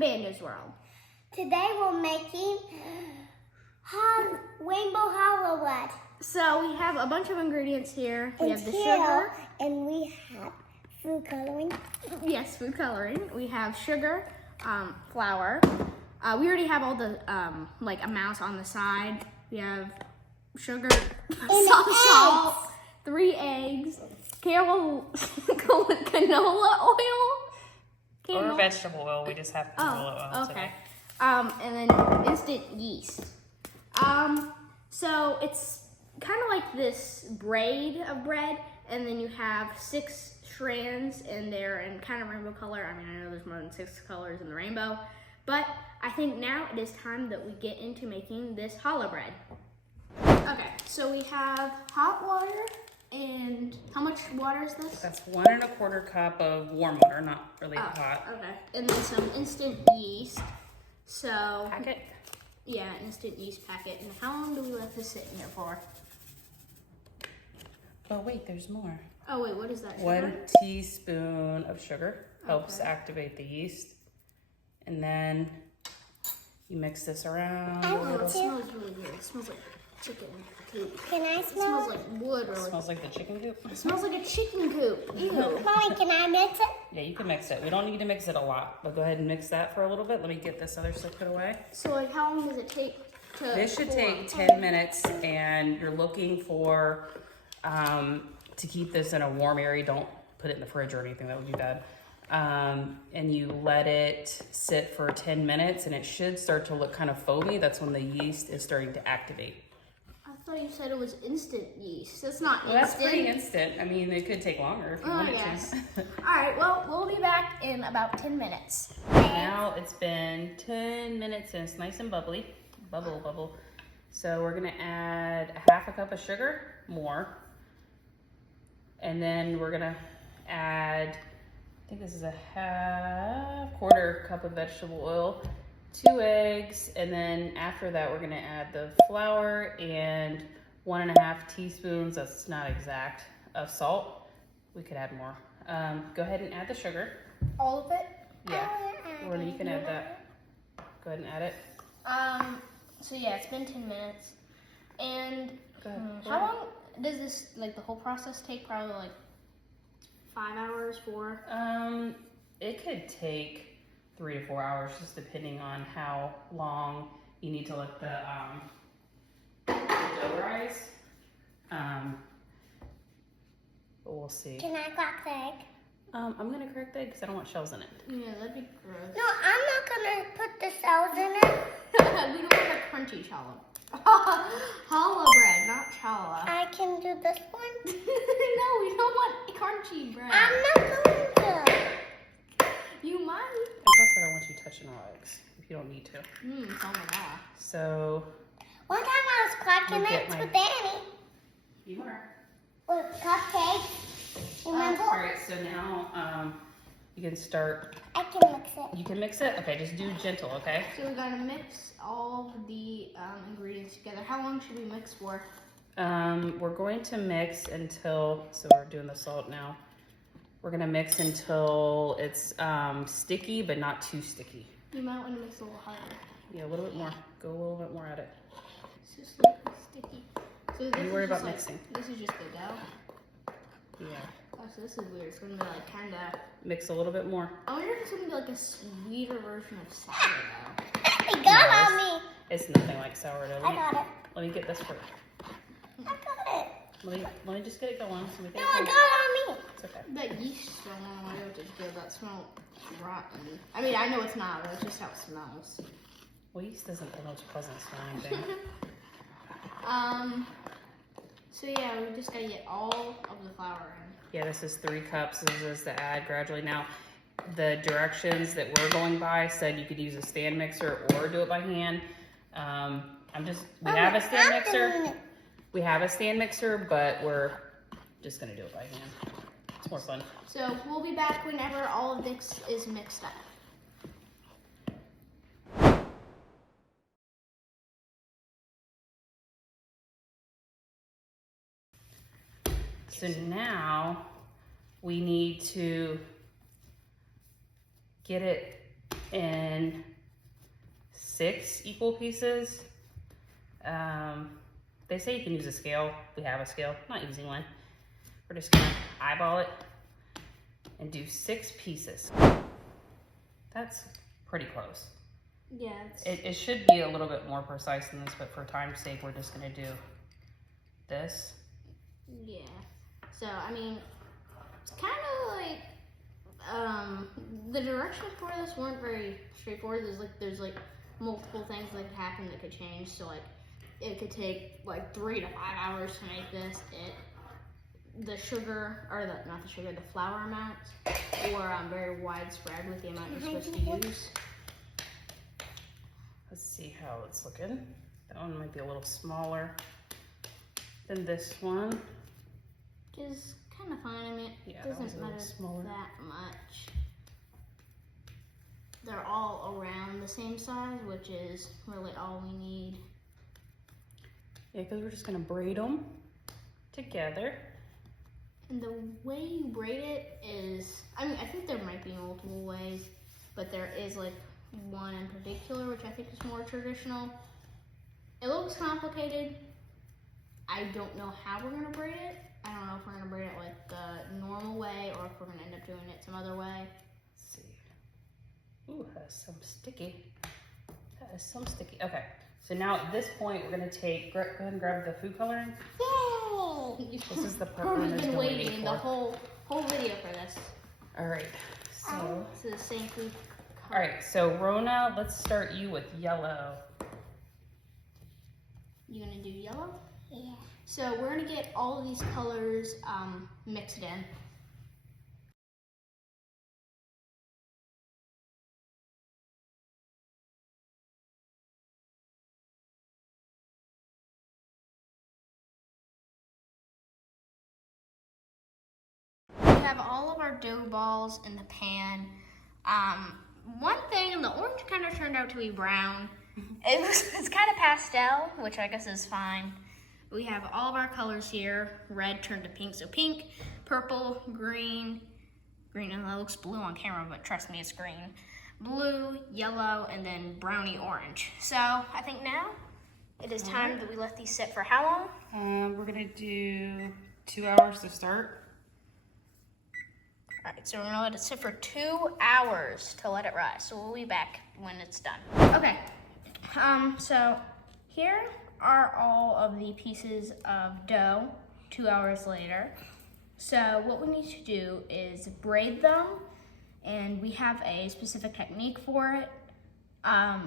Banda's World. Today we're making rainbow hollow bread. So we have a bunch of ingredients here. We have the here, sugar. and we have food coloring. Yes, food coloring. We have sugar, flour. We already have all the like amounts on the side. We have sugar, salt, 3 eggs, canola oil. Or vegetable oil. We just have canola oil. Okay. And then instant yeast. So it's kind of like this braid of bread, and then you have 6 strands, and they're in kind of rainbow color. I mean, I know there's more than 6 colors in the rainbow, but I think now it is time that we get into making this challah bread. Okay, so we have hot water, and how much water is this? That's 1 1/4 cup of warm water, not really hot. Okay, and then some instant yeast. So Packet? Yeah, instant yeast packet. And how long do we let this sit in here for? Oh wait, there's more. Oh wait, what is that? 1 teaspoon of sugar helps activate the yeast. And then you mix this around a little. It smells really weird. It smells like chicken coop. Can I It smell? smells like wood or It like, smells like the chicken coop. it smells like a chicken coop. Ew. Mommy, can I mix it? Yeah, you can mix it. We don't need to mix it a lot, but go ahead and mix that for a little bit. Let me get this other stuff put away. So like how long does it take to This should form? take 10 minutes, and you're looking for, to keep this in a warm area. Don't put it in the fridge or anything, that would be bad. And you let it sit for 10 minutes, and it should start to look kind of foamy. That's when the yeast is starting to activate. I thought you said it was instant yeast. That's not Well, that's instant. pretty instant. I mean, it could take longer if you wanted yes. to. All right, well, we'll be back in about 10 minutes. Now it's been 10 minutes and it's nice and bubbly. Bubble. So we're gonna add a 1/2 cup of sugar, more. And then we're gonna add, I think this is a 1/4 cup of vegetable oil, 2 eggs, and then after that we're gonna add the flour and 1 1/2 teaspoons, that's not exact, of salt. We could add more. Go ahead and add the sugar. All of it? Yeah, or you can add that. Go ahead and add it. So yeah, it's been 10 minutes. And Go ahead. how long does this, like the whole process take? Probably like 5 hours, 4? It could take 3 to 4 hours, just depending on how long you need to let the dough rise. But we'll see. Can I crack the egg? I'm gonna crack the egg because I don't want shells in it. Yeah, that'd be gross. No, I'm not gonna put the cells in it. We don't want a crunchy challah. Challah bread, not challah. I can do this one. No, we don't want crunchy bread. I'm not going to. You might. And plus, I don't want you touching raw eggs if you don't need to. Oh my god. So One time I was cracking Look at eggs my- with Danny. you are. With cupcakes. Remember? All right. So now you can start. I can mix it. You can mix it. Okay, just do gentle. Okay. So we're gonna mix all the ingredients together. How long should we mix for? We're going to mix until, so we're doing the salt now. We're gonna mix until it's sticky, but not too sticky. You might want to mix a little harder. Yeah, a little bit more. Go a little bit more at it. It's just like sticky. So this You is worry just about like, mixing. This is just the dough. Yeah. Oh, so this is weird. It's gonna be like kind of. Mix a little bit more. I wonder if it's gonna be like a sweeter version of sourdough. It got on me. It's nothing like sourdough. I got it. Let me get this first. I got it. Let me just get it going. So we No, can it got on me. It's okay. That yeast so long ago to give that smell rotten. I mean, I know it's not, but it's just how it smells. Well, yeast isn't the most pleasant smelling thing. So yeah, we just gotta get all of the flour in. Yeah, this is 3 cups. This is to add gradually. Now, the directions that we're going by said you could use a stand mixer or do it by hand. We have a stand mixer. We have a stand mixer, but we're just gonna do it by hand. It's more fun. So we'll be back whenever all of this is mixed up. So now we need to get it in 6 equal pieces. They say you can use a scale. We have a scale, not using one. We're just gonna eyeball it and do 6 pieces. That's pretty close. Yeah. It should be a little bit more precise than this, but for time's sake, we're just gonna do this. Yeah. So, I mean, it's kind of like, the directions for this weren't very straightforward. There's multiple things that could happen that could change. So like, it could take like 3 to 5 hours to make this. The sugar, or not the sugar, the flour amount, or very widespread with the amount you're supposed to use. Let's see how it's looking. That one might be a little smaller than this one. Which is kind of fine. I mean, it Yeah, that one's doesn't a little matter smaller. that much. They're all around the same size, which is really all we need. Yeah, because we're just gonna braid them together. And the way you braid it is, I mean, I think there might be multiple ways, but there is like one in particular, which I think is more traditional. It looks complicated. I don't know how we're gonna braid it. I don't know if we're gonna braid it like the normal way or if we're gonna end up doing it some other way. Let's see. Ooh, that's some sticky. That is some sticky. Okay, so now at this point, we're gonna go ahead and grab the food coloring. Yay! This is the part Cody's Rona's been waiting for. the whole video for this. All right, so. This is the same food All right, so Rona, let's start you with yellow. You gonna do yellow? Yeah. So we're gonna get all of these colors mixed in. We have all of our dough balls in the pan. One thing, the orange kind of turned out to be brown. It's kind of pastel, which I guess is fine. We have all of our colors here. Red turned to pink, so pink, purple, green, and that looks blue on camera, but trust me, it's green. Blue, yellow, and then brownie orange. So I think now it is time that we let these sit for how long? We're gonna do 2 hours to start. All right, so we're gonna let it sit for 2 hours to let it rise. So we'll be back when it's done. Okay, so here are all of the pieces of dough 2 hours later. So what we need to do is braid them, and we have a specific technique for it.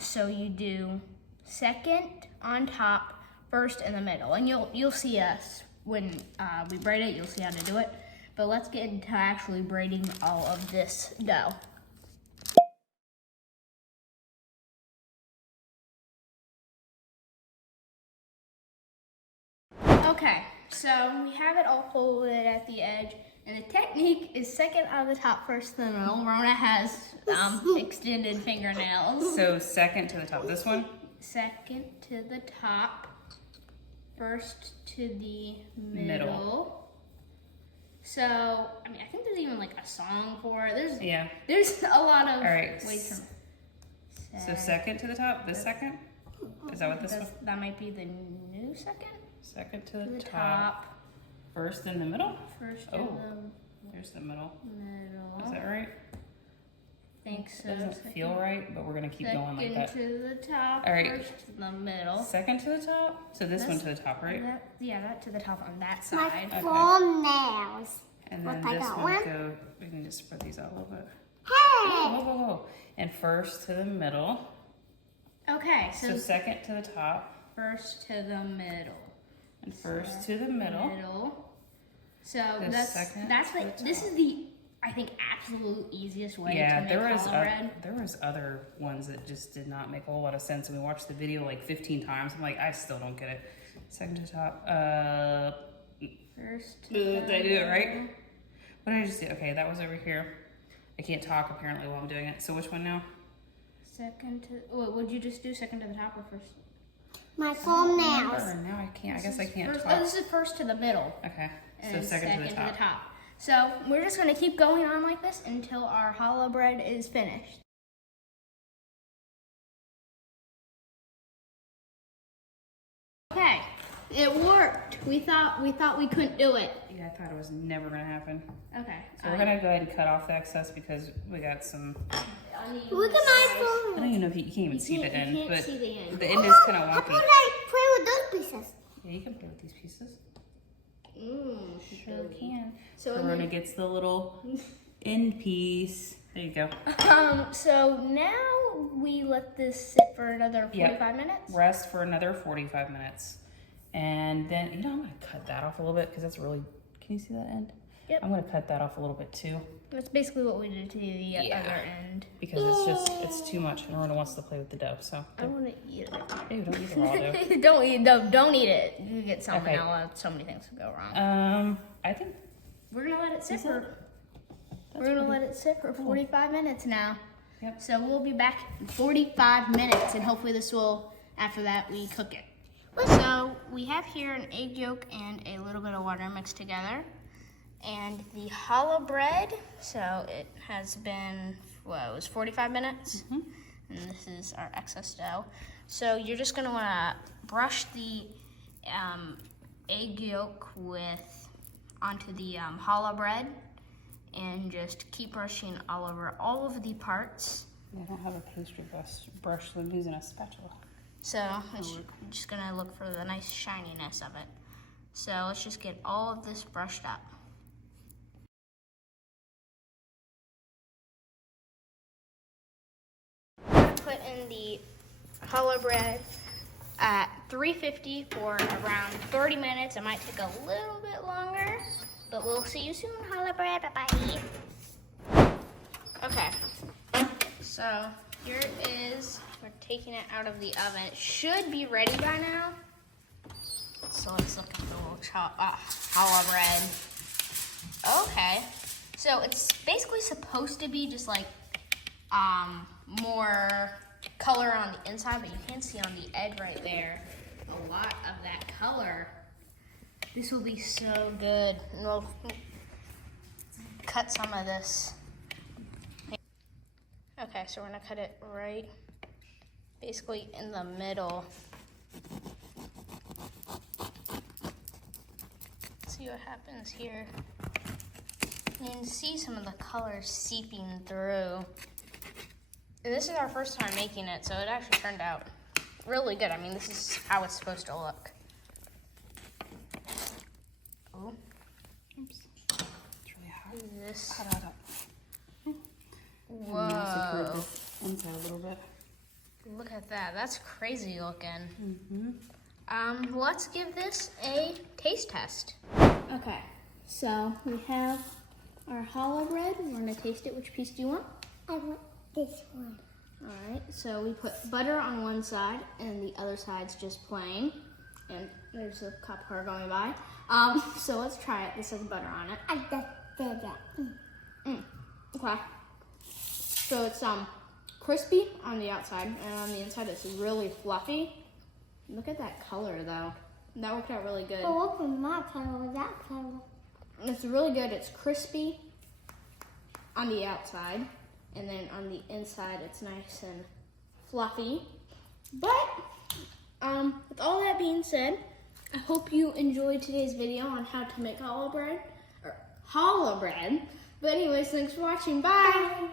So you do second on top, first in the middle, and you'll see us when we braid it. You'll see how to do it. But let's get into actually braiding all of this dough. Okay, so we have it all folded at the edge, and the technique is second out of the top, first in the middle. Rona has extended fingernails. So second to the top, this one? Second to the top, first to the middle. So, I mean, I think there's even like a song for it. There's a lot of ways from. So second to the top, this second? Is that what this one? That might be the new second. Second to the top. First in the middle? First in the There's the middle. middle. Is that right? I think so. Doesn't feel right, but we're gonna keep going like that. Second to the top, All right. first to the middle. Second to the top? So this one to the top, right? That to the top on that My side. Okay. 4 nails. And then What, I this got one one? go, we can just spread these out a little bit. Hey! Whoa, whoa, whoa. And first to the middle. Okay, So so second to the top. first to the middle. And first to the middle. So The that's second like to the this is the I think absolute easiest way Yeah, to make there was challah bread. there was other ones that just did not make a whole lot of sense, and we watched the video like 15 times. I'm like, I still don't get it. Second to the top. First to Did I do it right? What did I just do? Okay, that was over here. I can't talk apparently while I'm doing it. So which one now? Second to would you just do second to the top or first? My 4 nails. Now I can't. I guess I can't First, talk. this is first to the middle. Okay, And so then second to the top. So we're just gonna keep going on like this until our challah bread is finished. Okay, it worked. We thought we couldn't do it. Yeah, I thought it was never gonna happen. Okay. So we're gonna go ahead and cut off the excess because we got some. Look at my I phone. don't even know if you can't even see the You end, can't but see the end. the end is kind of How wonky. about I play with those pieces? Yeah, you can play with these pieces. Sure Can. So So Verona gets the little end piece. There you go. So now we let this sit for another 45 minutes. Rest for another 45 minutes. And then, you know, I'm gonna cut that off a little bit because that's really, can you see that end? Yep. I'm gonna cut that off a little bit too That's basically what we did to the other end. because it's too much and Verona wants to play with the dough, so. I want to eat it. Ew, don't eat the raw dough. Don't eat it. You get salmonella. So many things could go wrong. I think We're gonna let it sit for. that's We're gonna let it sit for 45 minutes now. Yep. So we'll be back in 45 minutes, and hopefully this will. After that, we cook it. So we have here an egg yolk and a little bit of water mixed together, and the challah bread. So it has been it was 45 minutes, and this is our excess dough. So you're just gonna wanna brush the egg yolk onto the challah bread, and just keep brushing all over all of the parts. Yeah, I don't have a pastry brush, so I'm using a spatula. So I'm just gonna look for the nice shininess of it. So let's just get all of this brushed up. I'm gonna put in the challah bread at 350 for around 30 minutes. It might take a little bit longer, but we'll see you soon, challah bread. Bye-bye. Okay, so here it is. We're taking it out of the oven. It should be ready by now. So let's look at the little challah bread. Okay, so it's basically supposed to be just like more color on the inside, but you can see on the edge right there a lot of that color. This will be so good. And we'll cut some of this. Okay, so we're gonna cut it right basically in the middle. Let's see what happens here. You can see some of the color seeping through. And this is our first time making it, so it actually turned out really good. I mean, this is how it's supposed to look. Oh. Oops. It's really hot. This. Hot. Whoa. Massacred the inside a little bit. Look at that. That's crazy looking. Let's give this a taste test. Okay, so we have our challah bread. We're gonna taste it. Which piece do you want? I want this one. All right, so we put butter on one side and the other side's just plain. And there's a cop car going by. So let's try it. This has butter on it. I just did that. Okay. So it's crispy on the outside, and on the inside it's really fluffy. Look at that color though. That worked out really good. But what from my color was that color? It's really good. It's crispy on the outside, and then on the inside it's nice and fluffy. But with all that being said, I hope you enjoyed today's video on how to make challah bread. But anyways, thanks for watching. Bye. Bye.